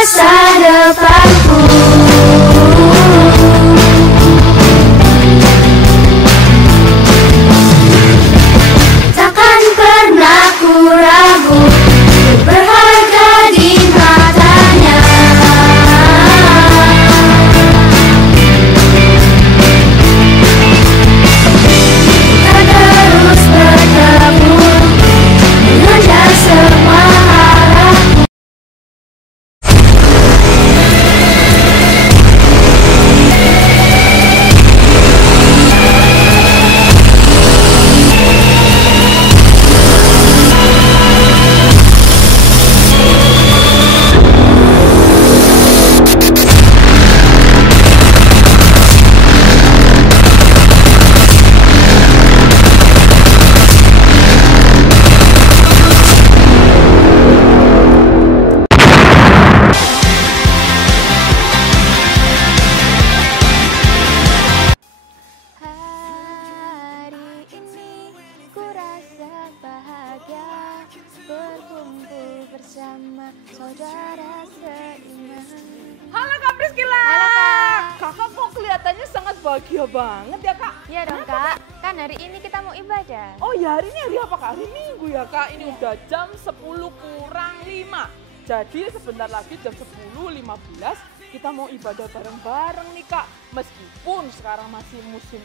masa depanku. Takkan pernah ku ragu, berharga di matanya. Kita terus bertemu, mengejar semua harapan. Berkumpul bersama saudara seiman. Halo Kak Priskila. Halo Kak. Kakak kok kelihatannya sangat bahagia banget ya Kak? Iya dong Kak, kan hari ini kita mau ibadah. Oh ya, hari ini hari apa Kak? Hari Minggu ya Kak, ini udah jam 10 kurang 5. Jadi sebentar lagi jam 10.15 kita mau ibadah bareng-bareng nih Kak. Meskipun sekarang masih musim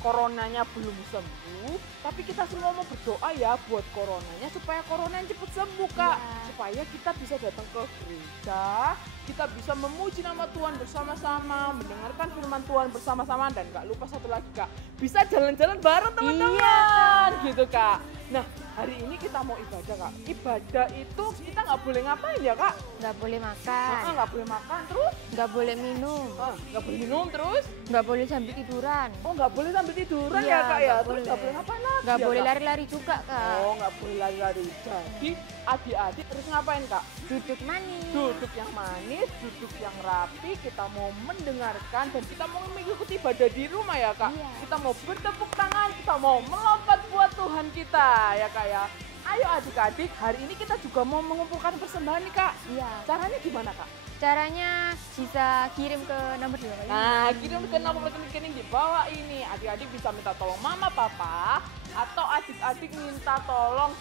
coronanya belum sembuh, tapi kita semua mau berdoa ya buat coronanya supaya coronanya cepet sembuh Kak. Ya. Supaya kita bisa datang ke gereja, kita bisa memuji nama Tuhan bersama-sama, mendengarkan firman Tuhan bersama-sama, dan gak lupa satu lagi Kak, bisa jalan-jalan bareng teman-teman gitu Kak. Nah, hari ini kita mau ibadah Kak. Ibadah itu kita nggak boleh ngapain ya Kak? Nggak boleh makan, Nggak boleh makan terus, nggak boleh minum, nggak boleh minum terus. nggak boleh sambil tiduran, Oh, nggak boleh sambil tiduran Iya, ya Kak ya. nggak Terus boleh. nggak boleh ngapain lagi? nggak ya, boleh Kak? lari-lari juga Kak. Oh, nggak boleh lari-lari. Jadi adik-adik terus ngapain Kak? Duduk manis. Duduk yang manis, duduk yang rapi, kita mau mendengarkan dan kita mau mengikuti ibadah di rumah ya Kak. Iya. Kita mau bertepuk tangan, kita mau melompat buat Tuhan kita ya Kak ya. Ayo adik-adik, hari ini kita juga mau mengumpulkan persembahan nih Kak. Iya. Caranya gimana Kak? Caranya bisa kirim ke nomor 2 kali. Nah, kirim ke nomor rekening di bawah ini. Adik-adik bisa minta tolong mama, papa, atau adik-adik minta tolong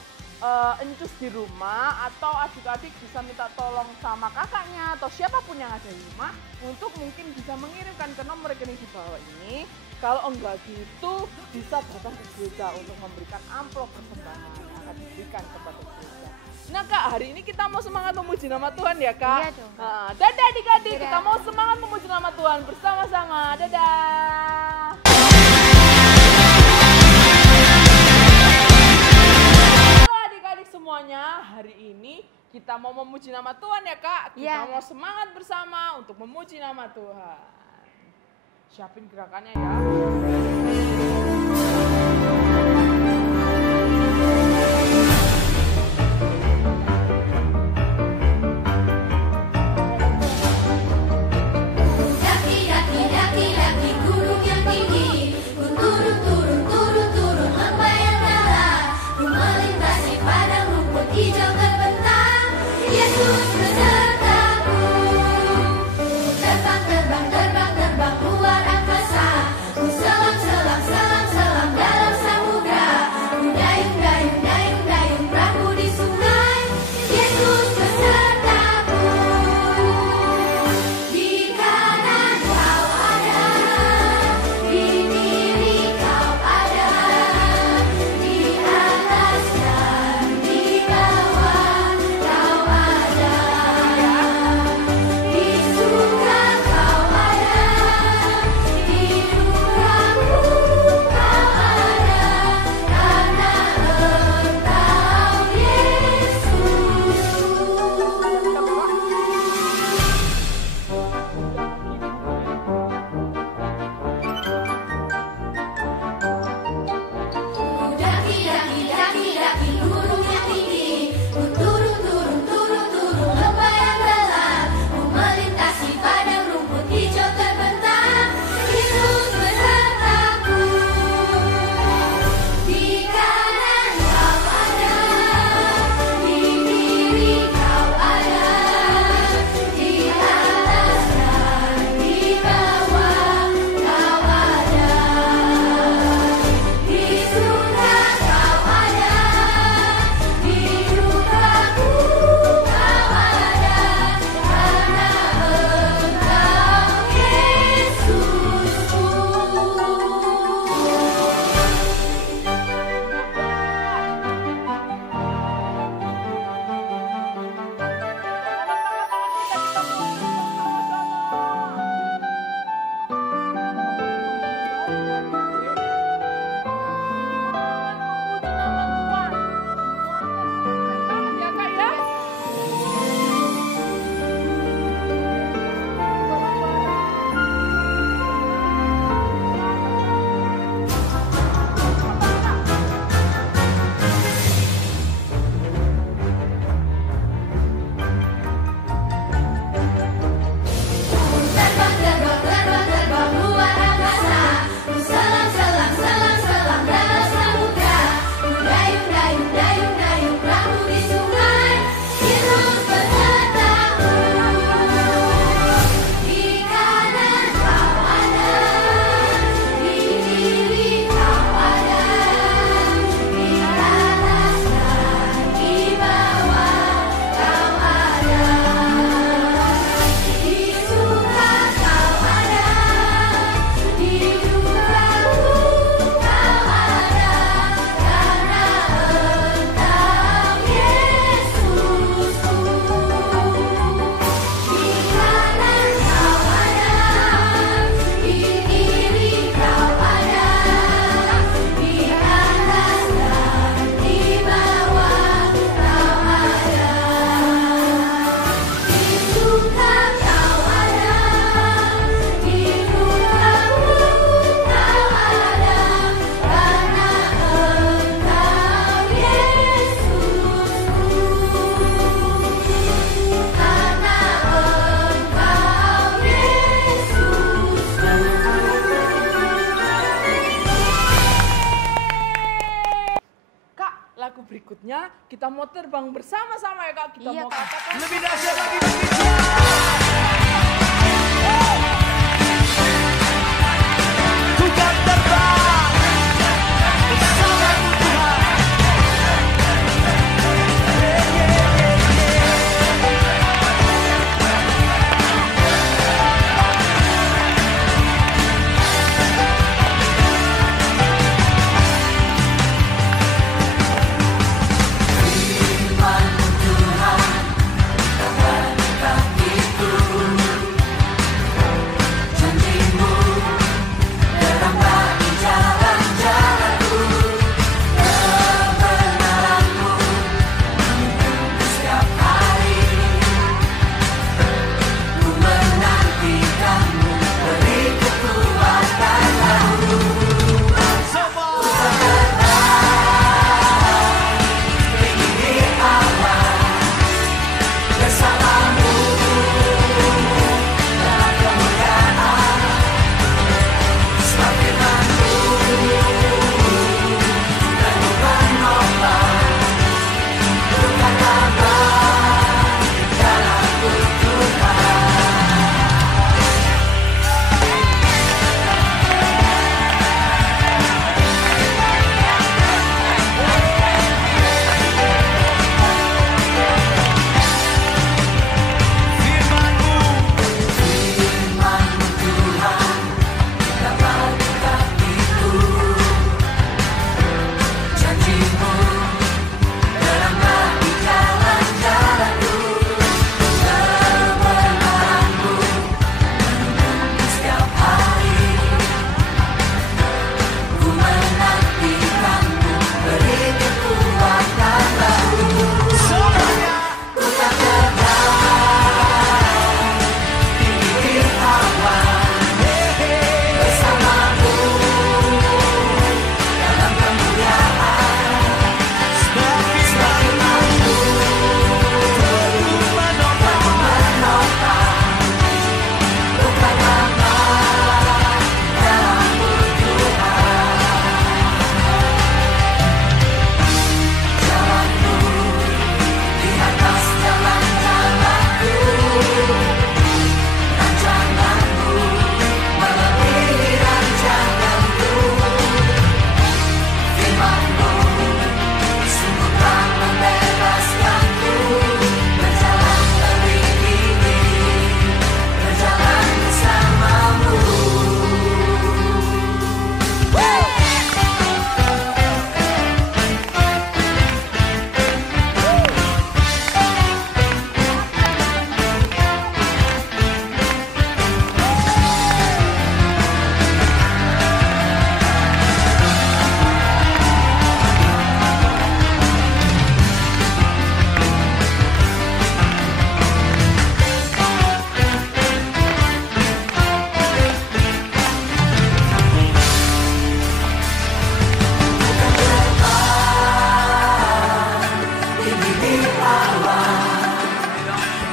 encus di rumah, atau adik-adik bisa minta tolong sama kakaknya atau siapapun yang ada di rumah untuk mungkin bisa mengirimkan ke nomor rekening di bawah ini. Kalau enggak gitu bisa datang ke gereja untuk memberikan amplop persembahan yang akan diberikan kepada gereja. Nah Kak, hari ini kita mau semangat memuji nama Tuhan ya Kak? Iya dong, Kak. Nah, dadah adik-adik, Dadah. kita mau semangat memuji nama Tuhan bersama-sama. Dadah! Halo adik-adik semuanya, hari ini kita mau memuji nama Tuhan ya Kak? Kita Iya. mau semangat bersama untuk memuji nama Tuhan. Siapin gerakannya ya. Daki gunung yang tinggi, ku turun lembah yang dalam, ku melintasi padang rumput hijau terbentang. Yesus besertaku, terbang luar angkasa, ku selam Saatnya kita mau terbang bersama-sama ya Kak. Kita Iya, mau Kak. katakan Lebih dahsyat lagi bagi Tuhan. Tukang terbang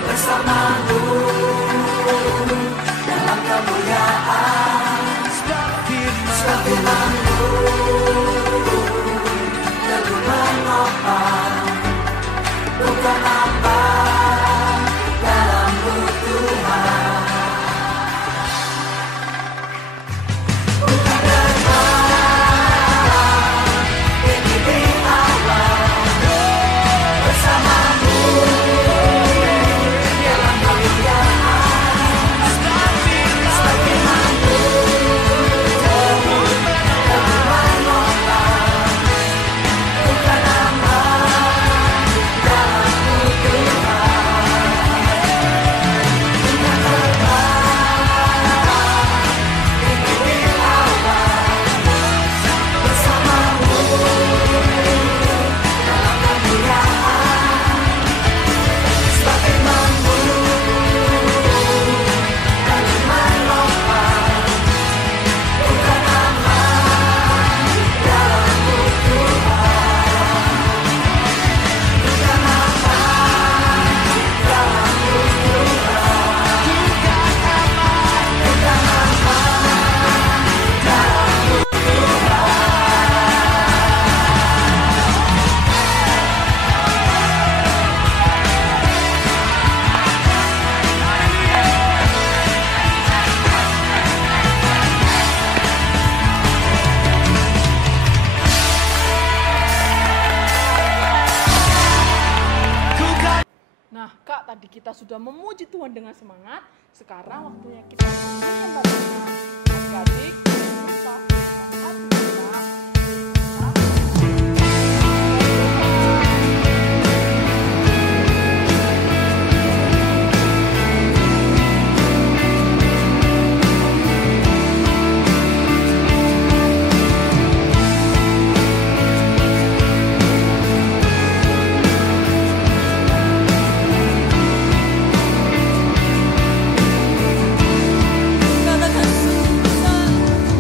bersama Tuhan. Nah, Kak, tadi kita sudah memuji Tuhan dengan semangat. Sekarang waktunya kita menyembah Tuhan. Adik-adik, kita semangat kita.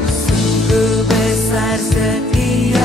Sungguh besar setia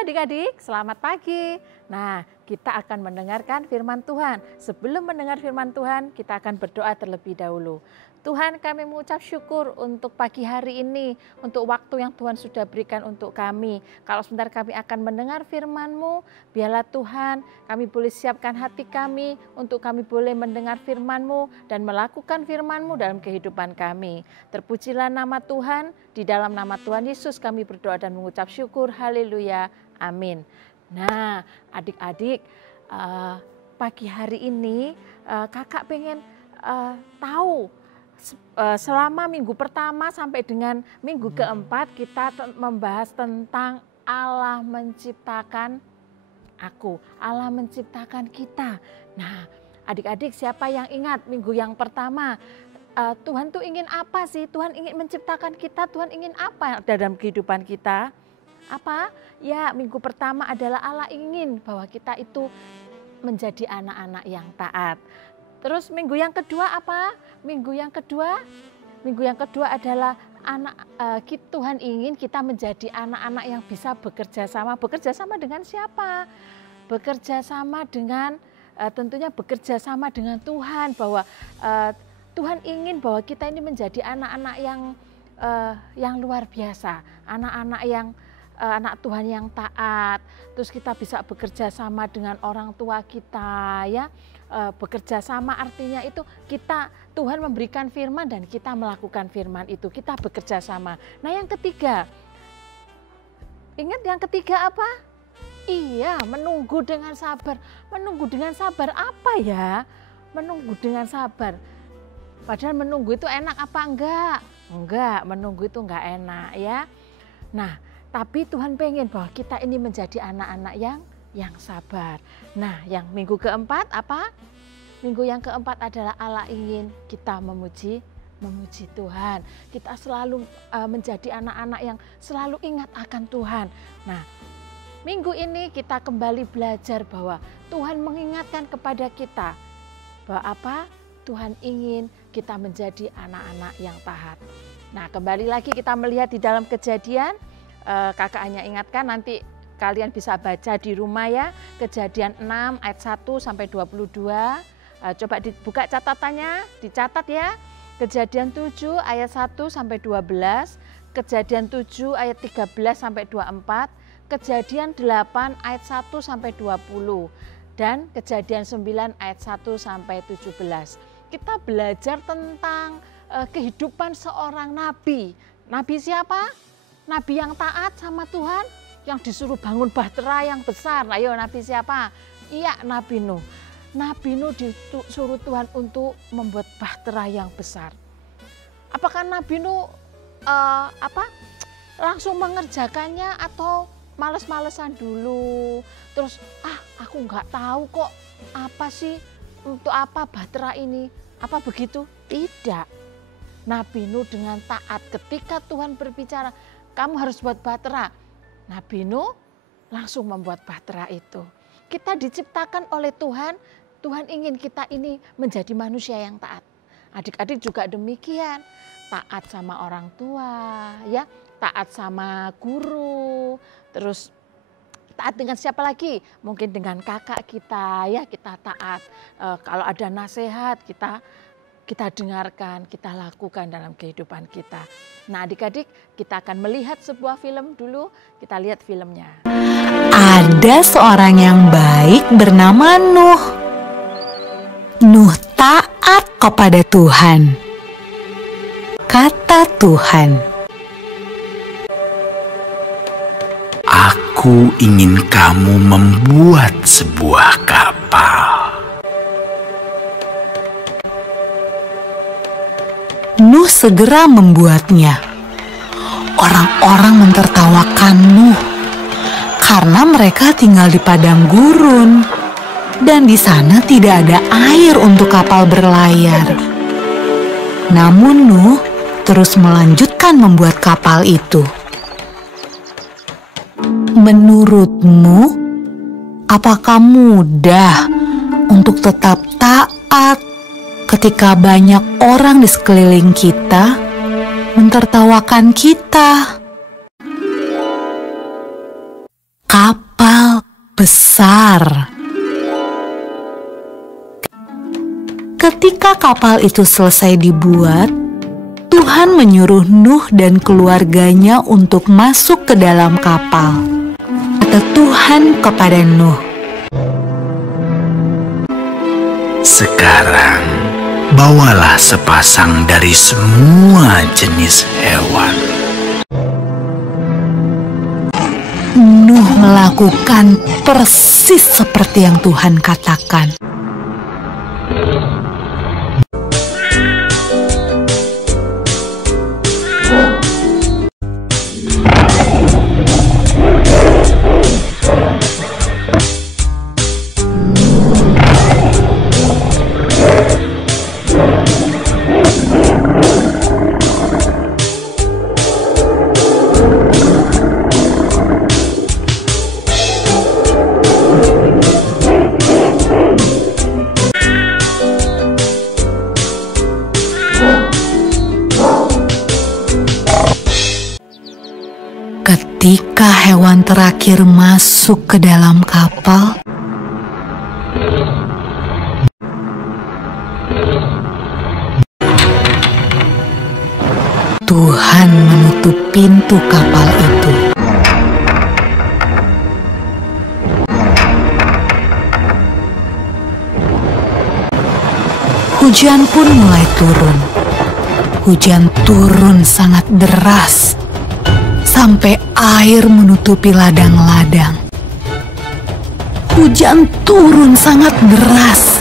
adik-adik, selamat pagi. Nah, kita akan mendengarkan firman Tuhan. Sebelum mendengar firman Tuhan, kita akan berdoa terlebih dahulu. Tuhan, kami mengucap syukur untuk pagi hari ini, untuk waktu yang Tuhan sudah berikan untuk kami. Kalau sebentar kami akan mendengar firman-Mu, biarlah Tuhan kami boleh siapkan hati kami untuk kami boleh mendengar firman-Mu dan melakukan firman-Mu dalam kehidupan kami. Terpujilah nama Tuhan, di dalam nama Tuhan Yesus kami berdoa dan mengucap syukur. Haleluya, amin. Nah, adik-adik, pagi hari ini kakak pengen tahu selama minggu pertama sampai dengan minggu keempat kita membahas tentang Allah menciptakan aku, Allah menciptakan kita. Nah, adik-adik siapa yang ingat minggu yang pertama? Tuhan tuh ingin apa sih? Tuhan ingin menciptakan kita, Tuhan ingin apa dalam kehidupan kita? Apa? Ya, minggu pertama adalah Allah ingin bahwa kita itu menjadi anak-anak yang taat. Terus minggu yang kedua apa? Minggu yang kedua adalah Tuhan ingin kita menjadi anak-anak yang bisa bekerja sama. Bekerja sama dengan siapa? Bekerja sama dengan tentunya bekerja sama dengan Tuhan, bahwa Tuhan ingin bahwa kita ini menjadi anak-anak yang luar biasa, anak-anak yang anak Tuhan yang taat. Terus kita bisa bekerja sama dengan orang tua kita, ya. Bekerja sama artinya itu Tuhan memberikan firman dan kita melakukan firman itu, kita bekerja sama. Nah, yang ketiga, ingat yang ketiga apa? Iya, menunggu dengan sabar. Menunggu dengan sabar apa ya? Menunggu dengan sabar. Padahal menunggu itu enak apa enggak? Enggak, menunggu itu enggak enak, ya. Nah, tapi Tuhan pengen bahwa kita ini menjadi anak-anak yang sabar. Nah, yang minggu keempat apa? Minggu yang keempat adalah Allah ingin kita memuji Tuhan. Kita selalu menjadi anak-anak yang selalu ingat akan Tuhan. Nah, minggu ini kita kembali belajar bahwa Tuhan mengingatkan kepada kita bahwa apa? Tuhan ingin kita menjadi anak-anak yang taat. Nah, kembali lagi kita melihat di dalam Kejadian, kakak hanya ingatkan, nanti kalian bisa baca di rumah ya, Kejadian 6 ayat 1 sampai 22. Coba dibuka catatannya, dicatat ya. Kejadian 7 ayat 1 sampai 12, Kejadian 7 ayat 13 sampai 24, Kejadian 8 ayat 1 sampai 20, dan Kejadian 9 ayat 1 sampai 17. Kita belajar tentang kehidupan seorang nabi. Nabi siapa? Nabi yang taat sama Tuhan, yang disuruh bangun bahtera yang besar. Ayo, nabi siapa? Iya, Nabi Nuh. Nabi Nuh disuruh Tuhan untuk membuat bahtera yang besar. Apakah Nabi Nuh langsung mengerjakannya atau males-malesan dulu? Terus aku nggak tahu kok apa sih untuk apa bahtera ini? Apa begitu? Tidak. Nabi Nuh dengan taat ketika Tuhan berbicara, kamu harus buat bahtera. Nabi Nuh langsung membuat bahtera itu. Kita diciptakan oleh Tuhan, Tuhan ingin kita ini menjadi manusia yang taat. Adik-adik juga demikian, taat sama orang tua, ya, taat sama guru, terus taat dengan siapa lagi? Mungkin dengan kakak kita, ya, kita taat. Kalau ada nasihat kita dengarkan, kita lakukan dalam kehidupan kita. Nah, adik-adik, kita akan melihat sebuah film dulu. Kita lihat filmnya. Ada seorang yang baik bernama Nuh. Nuh taat kepada Tuhan. Kata Tuhan, Aku ingin kamu membuat sebuah kapal. Nuh segera membuatnya. Orang-orang mentertawakan Nuh karena mereka tinggal di padang gurun dan di sana tidak ada air untuk kapal berlayar. Namun Nuh terus melanjutkan membuat kapal itu. Menurutmu, apakah mudah untuk tetap taat ketika banyak orang di sekeliling kita mentertawakan kita? kapal besar. Ketika kapal itu selesai dibuat, Tuhan menyuruh Nuh dan keluarganya untuk masuk ke dalam kapal. Kata Tuhan kepada Nuh, "Sekarang bawalah sepasang dari semua jenis hewan." Nuh melakukan persis seperti yang Tuhan katakan. Ketika hewan terakhir masuk ke dalam kapal, Tuhan menutup pintu kapal itu. Hujan pun mulai turun. Hujan turun sangat deras, sampai air menutupi ladang-ladang. Hujan turun sangat deras,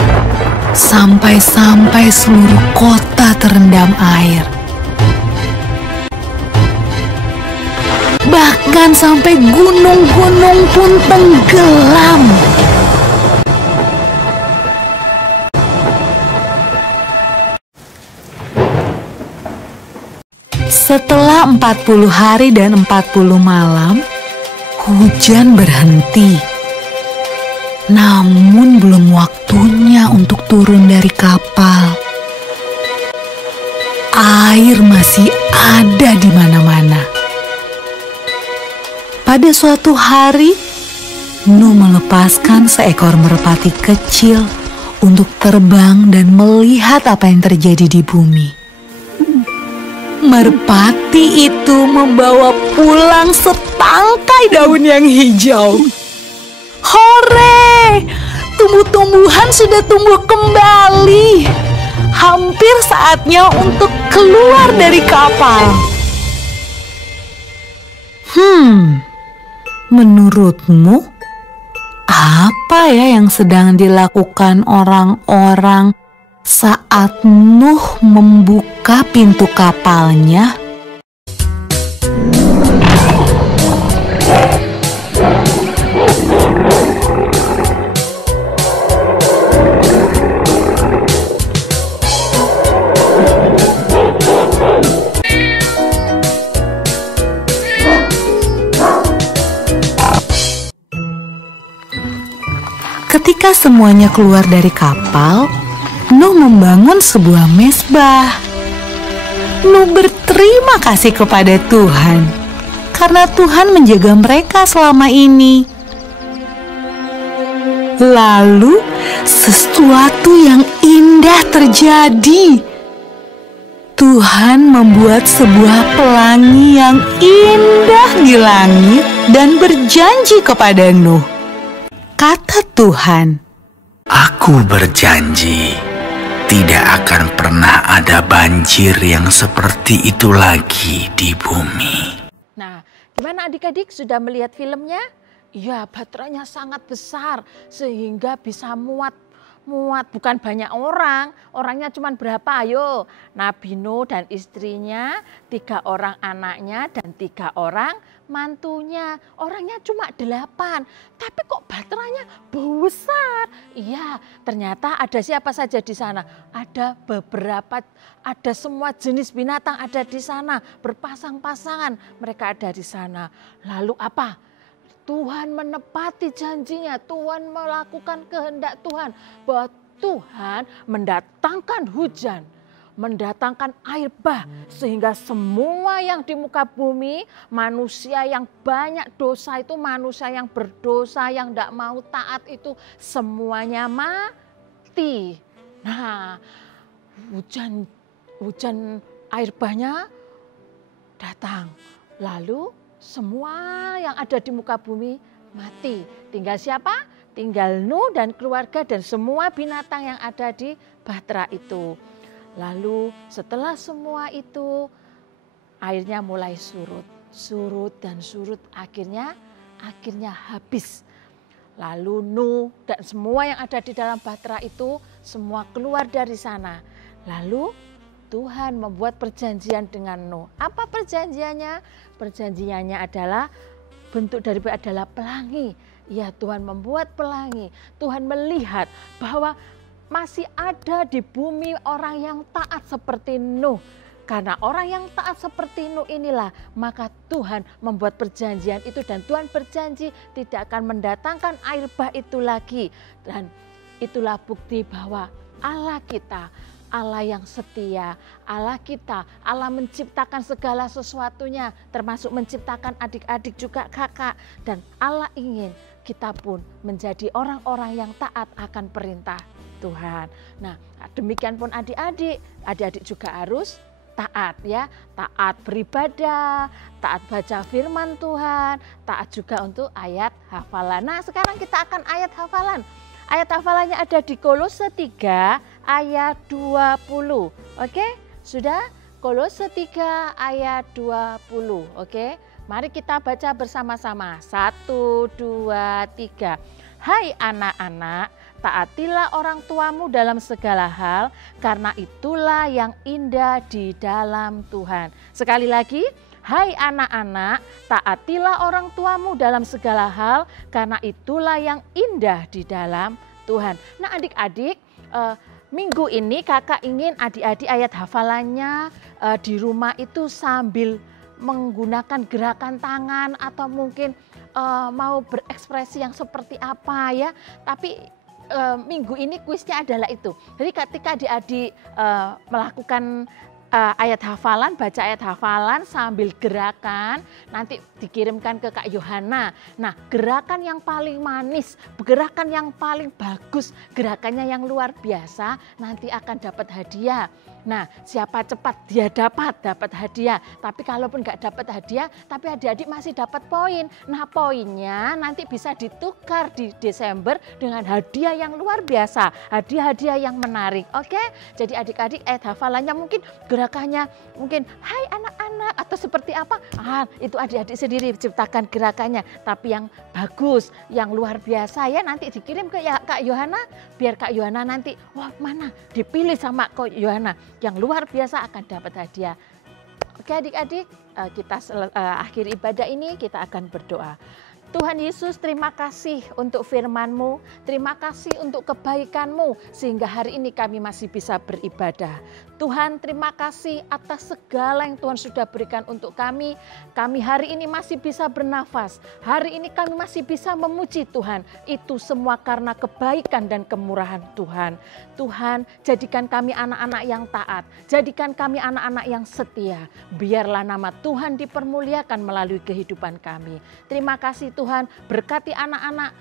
sampai seluruh kota terendam air. Bahkan sampai gunung-gunung pun tenggelam. Setelah 40 hari dan 40 malam, hujan berhenti. Namun belum waktunya untuk turun dari kapal. Air masih ada di mana-mana. Pada suatu hari, Nuh melepaskan seekor merpati kecil untuk terbang dan melihat apa yang terjadi di bumi. Merpati itu membawa pulang setangkai daun yang hijau. Hore! Tumbuh-tumbuhan sudah tumbuh kembali. Hampir saatnya untuk keluar dari kapal. Menurutmu, apa ya yang sedang dilakukan orang-orang saat Nuh membuka pintu kapalnya? Ketika semuanya keluar dari kapal, Nuh membangun sebuah mezbah. Nuh berterima kasih kepada Tuhan karena Tuhan menjaga mereka selama ini. Lalu sesuatu yang indah terjadi. Tuhan membuat sebuah pelangi yang indah di langit dan berjanji kepada Nuh. Kata Tuhan, "Aku berjanji, tidak akan pernah ada banjir yang seperti itu lagi di bumi." Nah, gimana adik-adik sudah melihat filmnya? Ya, baterainya sangat besar sehingga bisa muat bukan banyak orang. Orangnya cuma berapa? Ayo, Nabi Nuh dan istrinya, 3 orang anaknya dan 3 orang mantunya. Orangnya cuma 8, tapi kok baterainya besar? Iya, ternyata ada siapa saja di sana? Ada ada semua jenis binatang ada di sana, berpasang-pasangan mereka ada di sana. Lalu apa? Tuhan menepati janjinya, Tuhan melakukan kehendak Tuhan bahwa Tuhan mendatangkan hujan. mendatangkan air bah sehingga semua yang di muka bumi, manusia yang banyak dosa itu, manusia yang berdosa, yang tidak mau taat itu semuanya mati. Nah, hujan air bahnya datang. Lalu semua yang ada di muka bumi mati. Tinggal siapa? Tinggal Nuh dan keluarga dan semua binatang yang ada di bahtera itu. Lalu setelah semua itu airnya mulai surut. Surut dan surut akhirnya habis. Lalu Nuh dan semua yang ada di dalam bahtera itu semua keluar dari sana. Lalu Tuhan membuat perjanjian dengan Nuh. Apa perjanjiannya? Perjanjiannya adalah bentuk daripada adalah pelangi. Ya, Tuhan membuat pelangi. Tuhan melihat bahwa masih ada di bumi orang yang taat seperti Nuh. Karena orang yang taat seperti Nuh inilah, maka Tuhan membuat perjanjian itu dan Tuhan berjanji tidak akan mendatangkan air bah itu lagi. Dan itulah bukti bahwa Allah kita, Allah yang setia, Allah kita, Allah menciptakan segala sesuatunya, termasuk menciptakan adik-adik juga kakak. Dan Allah ingin kita pun menjadi orang-orang yang taat akan perintah Tuhan. Nah, demikian pun adik-adik juga harus taat ya, taat beribadah, taat baca firman Tuhan, taat juga untuk ayat hafalan. Nah, sekarang kita akan ayat hafalan. Ayat hafalannya ada di Kolose 3 ayat 20. Oke? Sudah? Kolose 3 ayat 20. Oke? Mari kita baca bersama-sama. 1, 2, 3. Hai anak-anak, taatilah orang tuamu dalam segala hal, karena itulah yang indah di dalam Tuhan. Sekali lagi, hai anak-anak, taatilah orang tuamu dalam segala hal, karena itulah yang indah di dalam Tuhan. Nah adik-adik, minggu ini kakak ingin adik-adik ayat hafalannya di rumah itu sambil menggunakan gerakan tangan atau mungkin mau berekspresi yang seperti apa ya. Tapi minggu ini kuisnya adalah itu. Jadi ketika adik-adik melakukan ayat hafalan, baca ayat hafalan sambil gerakan, nanti dikirimkan ke Kak Yohana. Nah, gerakan yang paling manis, gerakan yang paling bagus, gerakannya yang luar biasa, nanti akan dapat hadiah. Nah, siapa cepat dia dapat hadiah. Tapi kalaupun nggak dapat hadiah, tapi adik-adik masih dapat poin. Nah, poinnya nanti bisa ditukar di Desember dengan hadiah yang luar biasa, hadiah-hadiah yang menarik. Oke? Jadi adik-adik ayat hafalannya mungkin gerakannya mungkin hai anak-anak atau seperti apa. Itu adik-adik sendiri ciptakan gerakannya, tapi yang bagus, yang luar biasa ya, nanti dikirim ke Kak Yohana biar Kak Yohana nanti wah mana dipilih sama Kak Yohana. Yang luar biasa akan dapat hadiah. Oke adik-adik, kita akhir ibadah ini kita akan berdoa. Tuhan Yesus, terima kasih untuk firman-Mu, terima kasih untuk kebaikan-Mu sehingga hari ini kami masih bisa beribadah. Tuhan, terima kasih atas segala yang Tuhan sudah berikan untuk kami. Kami hari ini masih bisa bernafas, hari ini kami masih bisa memuji Tuhan. Itu semua karena kebaikan dan kemurahan Tuhan. Tuhan, jadikan kami anak-anak yang taat, jadikan kami anak-anak yang setia. Biarlah nama Tuhan dipermuliakan melalui kehidupan kami. Terima kasih Tuhan, berkati anak-anak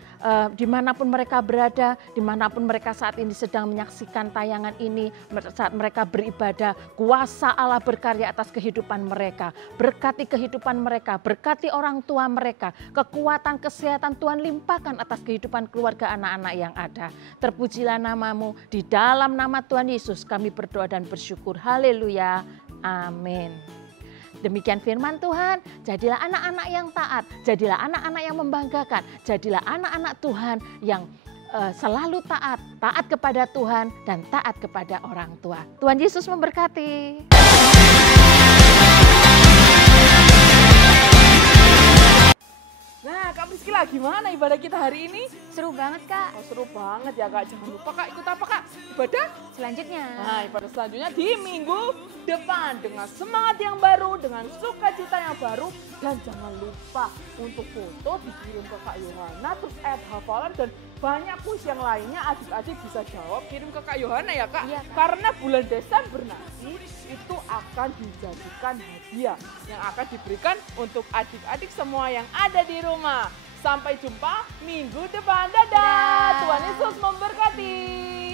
dimanapun mereka berada, dimanapun mereka saat ini sedang menyaksikan tayangan ini, saat mereka beribadah, kuasa Allah berkarya atas kehidupan mereka. Berkati kehidupan mereka, berkati orang tua mereka, kekuatan kesehatan Tuhan limpahkan atas kehidupan keluarga anak-anak yang ada. Terpujilah nama-Mu, di dalam nama Tuhan Yesus kami berdoa dan bersyukur. Haleluya, amin. Demikian firman Tuhan, jadilah anak-anak yang taat, jadilah anak-anak yang membanggakan, jadilah anak-anak Tuhan yang selalu taat, taat kepada Tuhan dan taat kepada orang tua. Tuhan Yesus memberkati. Nah, Kak Priscila, gimana ibadah kita hari ini? Seru banget Kak. Oh, seru banget ya Kak. Jangan lupa Kak, ikut apa Kak? Ibadah Selanjutnya. Nah, ibadah selanjutnya di minggu depan dengan semangat yang baru, dengan sukacita yang baru. Dan jangan lupa untuk foto dikirim ke Kak Yohana, terus ayat hafalan dan banyak kuis yang lainnya adik-adik bisa jawab, kirim ke Kak Yohana ya Kak. Iya, Kak. Karena bulan Desember nanti itu akan dijadikan hadiah yang akan diberikan untuk adik-adik semua yang ada di rumah. Sampai jumpa minggu depan. Dadah. Dadah. Tuhan Yesus memberkati.